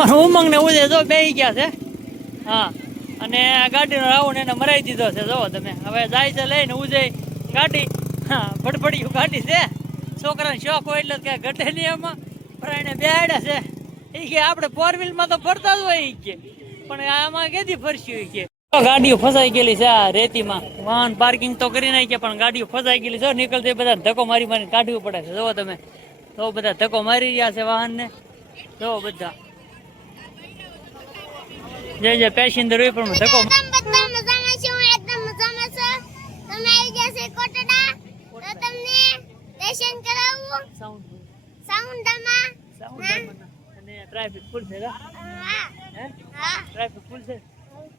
અમારું ઉમંગ ને ઉદય જો બેસી ગયા છે હા અને ગાડીનો રાઉન્ડ એને મરાઈ દીધો છે જો તમે હવે જાય છે લઈને ઉદય ગાડી હા ફડફડિયું ગાડી છે છોકરાને શોખ હોય એટલે કઈ ઘટે નહીં એમાં પણ એને બેહાડ્યા છે એ કે આપણે 4 વ્હીલમાં તો ફરતા જ હોય કે પણ આમાં કેથી ફરશું કે ગાડીઓ ફસાઈ ગયેલી છે આ રેતીમાં વાહન પાર્કિંગ તો કરી નાખી પણ ગાડીઓ ફસાઈ ગયેલી છે નીકળતી બધા ધક્કો મારી મારીને કાઢવું પડે છે જો તમે તો બધા ધક્કો મારી રહ્યા છે વાહન ને જો બધા જે પેસેન્જર હોય પણ ધક્કો અને ટ્રાફિક ફૂલ છે ટ્રાફિક ફૂલ છે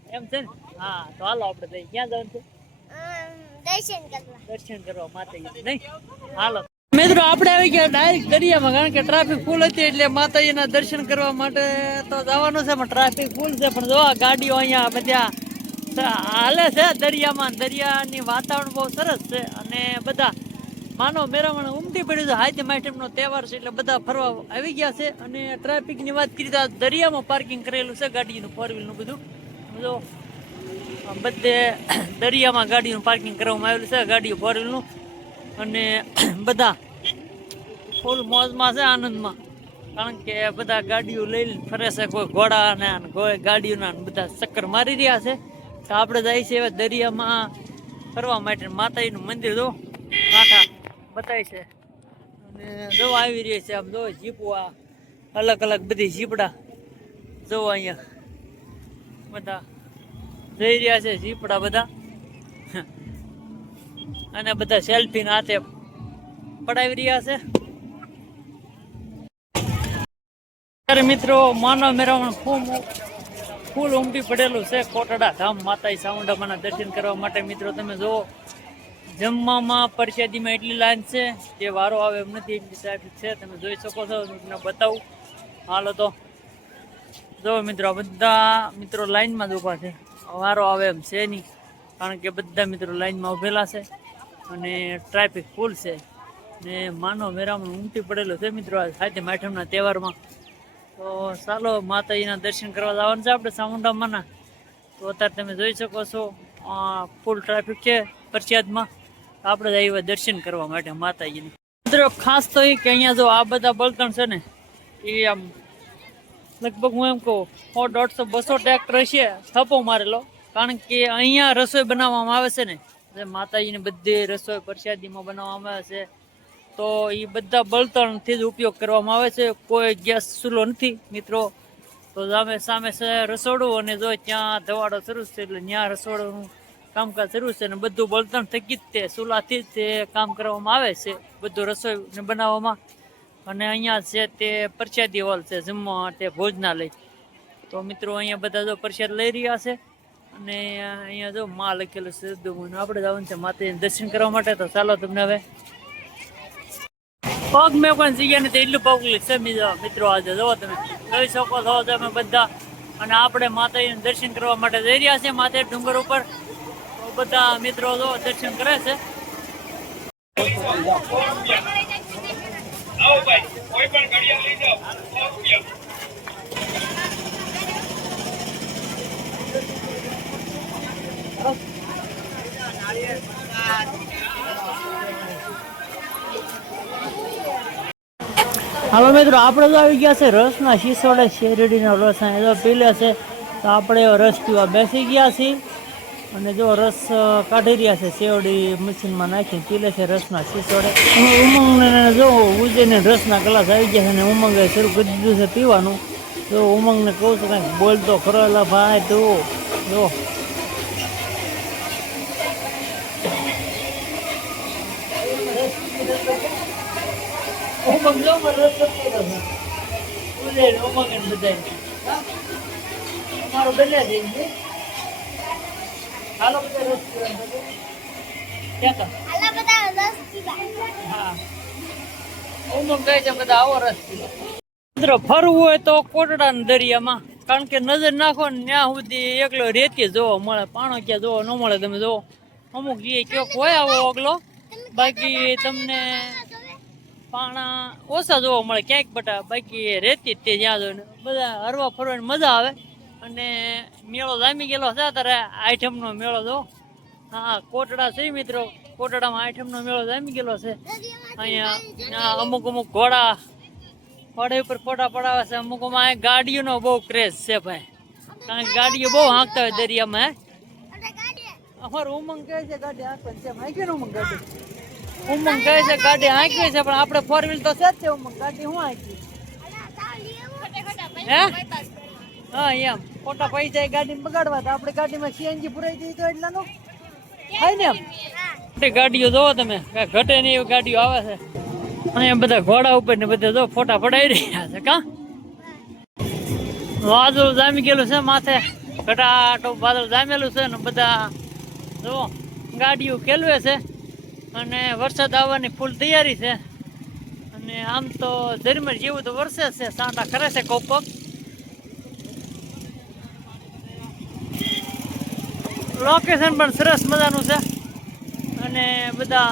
એમ છે ને હા તો હાલો આપણે ક્યાં જવાનું છે દર્શન કરવા માતાજી નહીં હાલો મિત્રો આપણે આવી ગયા ડાયરેક્ટ દરિયામાં કારણ કે ટ્રાફિક ફૂલ હતી એટલે માતાજીના દર્શન કરવા માટે તો જવાનું છે પણ ટ્રાફિક ફૂલ છે પણ જો ગાડીઓ અહીંયા બધા હાલે છે દરિયામાં દરિયાની વાતાવરણ બહુ સરસ છે અને બધા માનવ મેરામણ ઉમટી પડ્યું છે હાથે માઠમનો તહેવાર છે એટલે બધા ફરવા આવી ગયા છે અને ટ્રાફિકની વાત કરી તો દરિયામાં પાર્કિંગ કરેલું છે ગાડીનું 4 વ્હીલનું બધું જો બધે દરિયામાં ગાડીનું પાર્કિંગ કરવામાં આવેલું છે ગાડીઓ 4 વ્હીલનું અને બધા ફૂલ મોજમાં છે આનંદમાં કારણ કે બધા ગાડીઓ લઈ ફરે છે કોઈ ઘોડાના કોઈ ગાડીઓના બધા ચક્કર મારી રહ્યા છે તો આપણે જાય છે એવા દરિયામાં ફરવા માટે માતાજીનું મંદિર જો આખા બતાય છે અને જો આવી રહી છે આમ જો જીપવા અલગ અલગ બધી જીપડા જો અહીંયા બધા જઈ રહ્યા છે જીપડા બધા અને બધા સેલ્ફી ના હાથે પડાવી રહ્યા છે મિત્રો માનવ મેરામણ ફૂલ ઉમટી પડેલું છે કોટડા ધામ માતાજી સામુંડામાના દર્શન કરવા માટે મિત્રો તમે જુઓ જમવામાં પ્રસાદીમાં એટલી લાઈન છે કે વારો આવે એમ નથી એટલી ટ્રાફિક છે તમે જોઈ શકો છો તમને બતાવું હાલો તો જો મિત્રો બધા મિત્રો લાઈનમાં જ ઊભા છે વારો આવે એમ છે નહીં કારણ કે બધા મિત્રો લાઈનમાં ઉભેલા છે અને ટ્રાફિક ફૂલ છે ને માનવ મેરામણ ઉમટી પડેલો છે મિત્રો સાથે માઠમના તહેવારમાં તો ચાલો માતાજીના દર્શન કરવા જવાનું છે આપણે સામુંડામાના તો અત્યારે તમે જોઈ શકો છો ફૂલ ટ્રાફિક છે પ્રસાદમાં આપણે જઈએ દર્શન કરવા માટે માતાજીને મિત્રો ખાસ તો એ કે અહીંયા જો આ બધા બળતણ છે ને એ આમ લગભગ હું એમ કહું 100, 150, 200 ટ્રેક્ટર હશે થપ્પો મારેલો કારણ કે અહીંયા રસોઈ બનાવવામાં આવે છે ને માતાજીને બધી રસોઈ પ્રસાદીમાં બનાવવામાં આવે છે તો એ બધા બળતણથી જ ઉપયોગ કરવામાં આવે છે કોઈ ગેસ ચૂલો નથી મિત્રો તો સામે છે રસોડું અને જો ત્યાં ધવાડો શરૂ છે એટલે ત્યાં રસોડાનું કામકાજ શરૂ છે અને બધું બળતણ થકી જ તે ચૂલાથી જ તે કામ કરવામાં આવે છે બધું રસોઈને બનાવવામાં અને અહીંયા છે તે પ્રસાદી હોલ છે જમવા માટે ભોજનાલય તો મિત્રો અહીંયા બધા જો પ્રસાદ લઈ રહ્યા છે અને અહીંયા જો માં લખેલું છે આપણે જવાનું છે માતાજીને દર્શન કરવા માટે તો ચાલો તમને હવે પગ મેં કોઈ જગ્યા નથી એટલું પગ છે મિત્રો આજે જો તમે જોઈ શકો છો તમે બધા અને આપણે માતાજીને દર્શન કરવા માટે જઈ રહ્યા છે માથે ડુંગર ઉપર તો બધા મિત્રો જો દર્શન કરે છે હાલો મિત્રો આપણે તો આવી ગયા છે રસના શીશોડે શેરડીનો રસ જો પીલે છે તો આપણે રસ પીવા બેસી ગયા છીએ અને જો રસ કાઢી રહ્યા છે શેરડી મશીનમાં નાખીને પીલે છે રસના શીશોડે ઉમંગને જો ઉજ્જૈને રસના ગ્લાસ આવી ગયા છે અને ઉમંગે શરૂ કરી દીધું છે પીવાનું જો ઉમંગને કહું છું કાંઈક બોલતો ખરો એલા ભાઈ તું જો ઉમંગ જો રસ ઉમંગ બધા અમારો બને જઈને હાલો બધા રસ હા ઉમંગ કહે છે બધા આવો રસ મિત્રો ફરવું હોય તો કોટડા દરિયામાં કારણ કે નજર નાખો ને ત્યાં સુધી એકલો રેતી જોવો મળે પાણો ક્યાં જોવો ન મળે તમે જોવો અમુક જે ક્યોક હોય આવો ઓગલો બાકી તમને પાણા ઓછા જોવા મળે ક્યાંક બટા, બાકી રેતી જ તે જ્યાં જોઈને બધા હરવા ફરવાની મજા આવે. અને મેળો જામી ગયેલો છે ત્યારે આઈટમનો મેળો જો. હા કોટડા છે મિત્રો, કોટડામાં આઈટમનો મેળો જામી ગયેલો છે. અહીંયા અમુક ઘોડા ઉપર ફોટા પડાવે છે. અમુકમાં ગાડીઓનો બહુ ક્રેઝ છે ભાઈ, કારણ કે ગાડીઓ બહુ હાંકતા હોય દરિયામાં. અમારું ઉમંગ કહે છે ગાડી હાંકવાની છે, હાંકી ને ઉમંગ ગાડી, ઉમંગ કહે છે ગાડી હાંકવી છે, પણ આપણે 4 વ્હીલ તો છે જ છે. ઉમંગ ગાડી હું હાંકી હે? હા એમ ખોટા પૈસા ગાડી બગાડવા, આપણે ગાડીમાં સીએનજી પુરાઈ દઈએ તો એટલાનો થાય ને. એમ ગાડીઓ જોવો તમે, ઘટે નહીં એવી ગાડીઓ આવે છે. અહીંયા બધા ઘોડા ઉપર ને બધા જો ફોટા પડાવી રહ્યા છે. કા વાદળ જામી ગયેલું છે માથે, ઘટાટો વાદળ જામેલું છે ને બધા જો ગાડીઓ ખેલવે છે. અને વરસાદ આવવાની ફૂલ તૈયારી છે. અને આમ તો ઝરમર જેવું તો વરસે છે, સાંટા કરે છે કોક કોક. લોકેશન પણ સરસ મજાનું છે અને બધા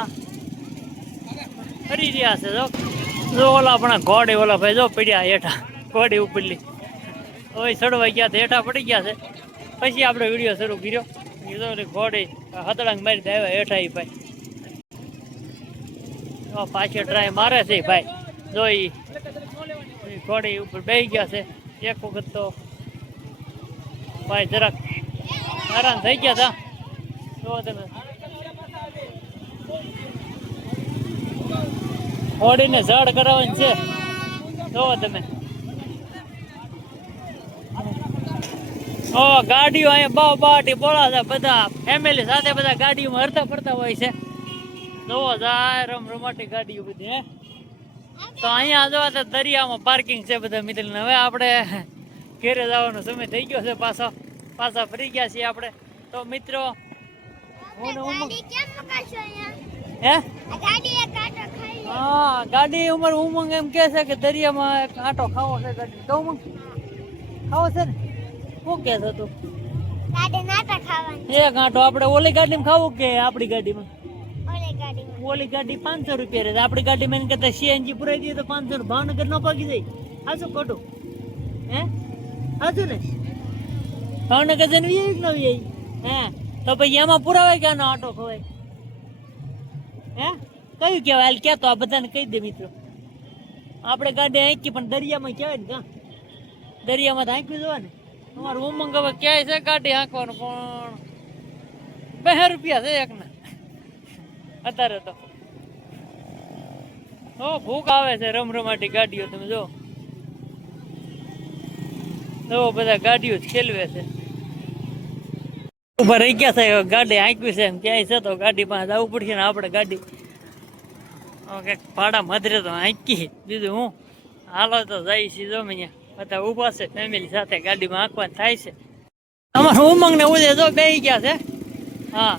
ફરી રહ્યા છે. જો ઓલા આપણા ઘોડે ઓલા ભાઈ જો પડ્યા હેઠા, ઘોડી ઉપરલી હવે ચડવા ગયા હેઠા પડી ગયા છે. પછી આપણે વિડીયો શરૂ કર્યો. ઘોડી હતડાંગ મારી દે આવ્યા હેઠા. એ ભાઈ પાછળ ટ્રાય મારે છે ભાઈ, જો ઘોડી ઉપર બેસી ગયા છે. એક વખત તો ભાઈ જરાક હેરાન થઈ ગયા હતા. જો તમે ઘોડીને ઝાડ કરાવવાની છે. જો તમે ગાડીઓ અહીંયા બાટી બોલા છે, બધા ફેમિલી સાથે બધા ગાડીઓમાં હરતા ફરતા હોય છે. જોવો જાય રમરમાટી ગાડીઓ બધી. હે તો અહીંયા જોવા તો દરિયામાં પાર્કિંગ છે બધા મિત્રો. હવે આપણે ઘેરે જવાનો સમય થઈ ગયો છે, પાછા ફરી ગયા છીએ આપણે. તો મિત્રો હે હા ગાડી ઉમર ઉમંગ એમ કે છે કે દરિયામાં એક આંટો ખાવો છે. ગાડી તો ઉમંગ ખાવો છે ને, શું કે છે તું? એક આંટો આપણે ઓલી ગાડીમાં ખાવું કે આપણી ગાડીમાં? ઓલી ગાડી 500 રૂપિયા રહે, આપણી ગાડીમાં એને કરતા સીએનજી પુરાઈ દઈએ તો 500 ભાવનગર ન પાકી જાય. હાચું ખોટું? હે હાચું ને? ભાવનગર જઈને વી ન વી હે તો પછી એમાં પુરાવાય કે આનો આંટો ખવાય? હે કયું કહેવાય? હાલ ક્યાં તો આ બધાને કહી દે મિત્રો. આપણે ગાડી હાંકી પણ દરિયામાં કહેવાય ને, ક્યાં દરિયામાં તો હાંકવી જોવા ને. તમારું ઉમંગ હવે ક્યાંય છે ગાડી હાંકવાનું, પણ 2 રૂપિયા છે એકના અત્યારે તો. ભૂખ આવે છે રમરમાટી ગાડીઓ. તમે જો બધા ગાડીઓ જ ખેલવે છે. ઉભા રહી ગયા છે, ગાડી હાંકવી છે એમ ક્યાંય છે તો ગાડી પાસે જવું પડશે ને આપણે. ગાડી કંઈક ભાડા મધરે તો હાંકી, બીજું હું હાલો તો જાય છે. જો અહીંયા બધા ઊભા છે ફેમિલી સાથે, ગાડીમાં હાંકવાનું થાય છે. અમારા ઉમંગ ને ઉદય જો બેસી ગયા છે. હા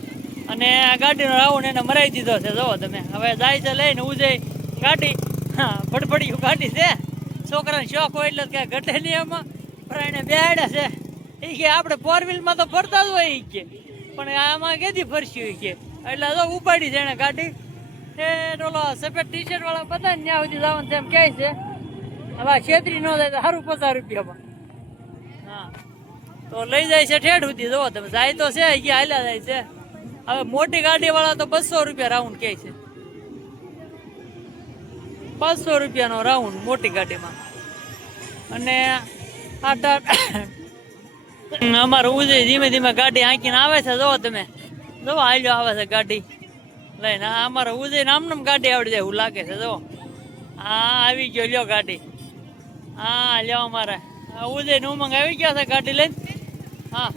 અને આ ગાડીનો રાઉન્ડ એને મરાવી દીધો છે. જો તમે હવે જાય છે લઈને ઉદય ગાડી. હા ફડફડિયું ગાડી છે, છોકરાને શોખ હોય એટલે ક્યાં ઘટે નહીં. એમાં ફરાઈને બેહાડ્યા છે. એ કે આપણે 4 વ્હીલમાં તો ફરતા જ હોય કે, પણ આમાં કેથી ફરસ્યું કે, એટલે જો ઉપાડી છે એને ગાડી. એ ઓલો સફેદ ટી શર્ટ વાળા બધા ને ત્યાં સુધી જવાનું તેમ કહે છે. હવે છેતરી ન જાય તો સારું 50 રૂપિયામાં. હા તો લઈ જાય છે ઠેઠ સુધી. જોવો તમે જાય તો છે કે હાલ્યા જાય છે. હવે મોટી ગાડી વાળા તો 200 રૂપિયા રાઉન્ડ કહે છે. 500 રૂપિયાનો રાઉન્ડ મોટી ગાડીમાં. અને અમારું ઉજય ધીમે ધીમે ગાડી હાંકીને આવે છે. જોવો તમે જોવો હાલ્યો આવે છે ગાડી લઈને. અમારો ઉજય નામ ગાડી આવડી જાય એવું લાગે છે. જો હા આવી ગયો લ્યો ગાડી. હા લ્યો અમારે ઉજય ને ઉમંગ આવી ગયા છે ગાડી લઈને. હા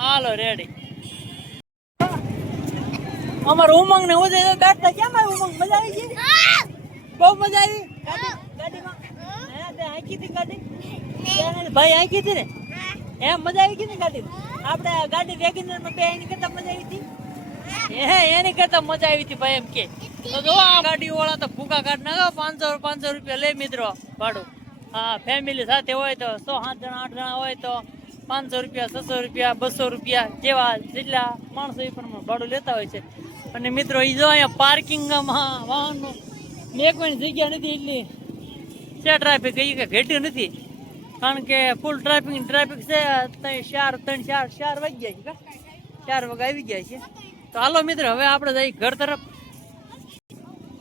હાલો રેડી. અમારો ઉમંગ ને ઉજય બેઠતા કેમ આવ્યું? ઉમંગ મજા આવી ગઈ? બહુ મજા આવી ગાડીમાં. હાંકી હતી ગાડી ભાઈ, હાંકી હતી ને એમ મજા આવી ગઈ ને ગાડીમાં. આપણે ગાડી વેગેનરમાં બે એની કરતા મજા આવી હતી. એની કરતા મજા આવી હતી ભાઈ એમ કે. તો જો આ ગાડી વાળા તો ભૂકા કાઢ નાખો. 500 રૂપિયા લે મિત્રો ભાડું. હા ફેમિલી સાથે હોય તો 100 7 જણા 8 જણા હોય તો 500 રૂપિયા 600 રૂપિયા 200 રૂપિયા જેવા જેટલા માણસો એ પ્રમાણે ભાડું લેતા હોય છે. અને મિત્રો એ જો અહીંયા પાર્કિંગમાં વાહનનું એક મિનિટ જગ્યા નથી એટલી છે ટ્રાફિક એ કે ઘટ્યું નથી કારણ કે ફૂલ ટ્રાફિક છે 4 વાગી ગયા છે કા 4 વાગે આવી ગયા છે તો હાલો મિત્રો હવે આપણે જઈએ ઘર તરફ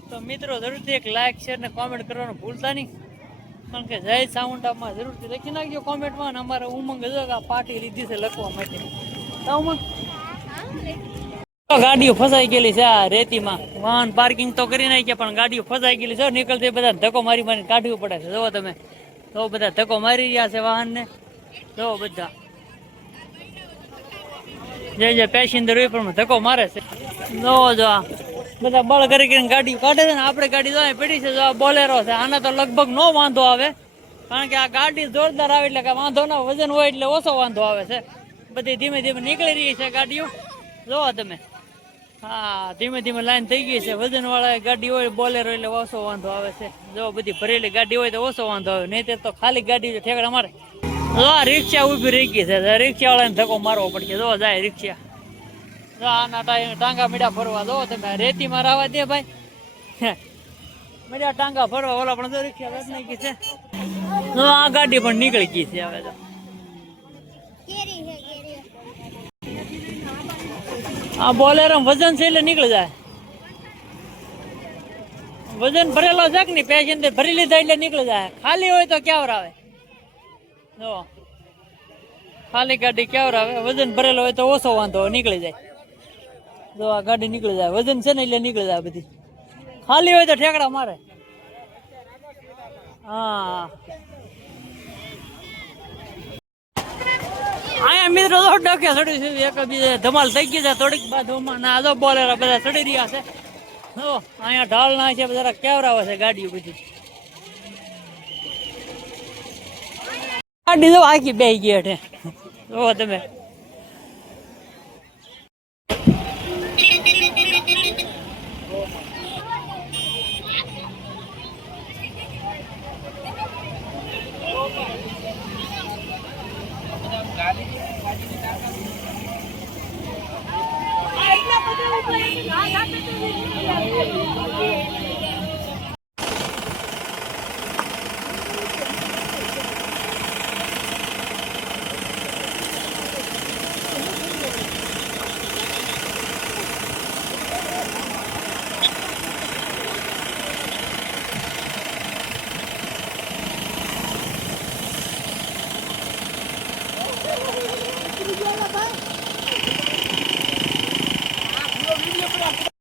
તો મિત્રો જરૂરથી એક લાઈક શેર ને કોમેન્ટ કરવાનું ભૂલતા નહીં કારણ કે જય સાઉન્ડામાં જરૂરથી લખી નાખજો કોમેન્ટમાં અને અમારે ઉમંગ જો કે આ પાર્ટી લીધી છે લખવા માટે તો ઉમંગ ગાડીઓ ફસાઈ ગયેલી છે આ રેતીમાં વાહન પાર્કિંગ તો કરી નાખી પણ ગાડીઓ ફસાઈ ગયેલી છે નીકળતી બધા ધક્કો મારી કાઢવું પડે છે જો તમે તો બધા ધક્કો મારી રહ્યા છે વાહનને જો બધા જે પેસેન્જર હોય પણ ધક્કો મારે છે જો આ બધા બળ કરીને ગાડી કાઢે છે ને આપણે ગાડી જો પડી છે જો આ બોલેરો છે આને તો લગભગ નો વાંધો આવે કારણ કે આ ગાડી જોરદાર આવે એટલે કે વાંધો ના વજન હોય એટલે ઓછો વાંધો આવે છે બધી ધીમે ધીમે નીકળી રહી છે ગાડીઓ જોવો તમે હા ધીમે લાઈન થઈ ગઈ છે વજન વાળા ગાડી હોય બોલેરો એટલે ઓછો વાંધો આવે છે જો બધી ભરેલી ગાડી હોય તો ઓછો વાંધો આવે નહીં તો ખાલી ગાડી ઠેકડા મારે જો આ રિક્ષા ઉભી રહી ગઈ છે રિક્ષા વાળાને ધક્કો મારવો પડશે જો જાય રિક્ષા જો આના ટાંગા મીડા ફરવા જો તમે રેતીમાં રાવા દે ભાઈ મીડા ટાંગા ફરવા ઓલા પણ જો રિક્ષા રસ નાખી છે જો આ ગાડી પણ નીકળી ગઈ છે હવે તો આ બોલેરો વજન છે એટલે નીકળી જાય વજન ભરેલો છે કે નહીં પેસેન્જર ભરી લીધા એટલે નીકળી જાય ખાલી હોય તો ક્યાવર આવે જો ખાલી ગાડી ક્યાવર આવે વજન ભરેલો હોય તો ઓછો વાંધો નીકળી જાય જો આ ગાડી નીકળી જાય વજન છે ને એટલે નીકળી જાય બધી ખાલી હોય તો ઠેકડા મારે હા અહીંયા મિત્રો તો ડકે ચડી છે એક બીજે ધમાલ થઈ ગઈ છે થોડીક બાજુમાં ના જો બોલેરા બધા ચડી રહ્યા છે જો અહીંયા ઢાળ ના છે બધા કેવરાવે છે ગાડીઓ બધી ગાડી જો આખી બેહી ગઈ હેઠે જો તમે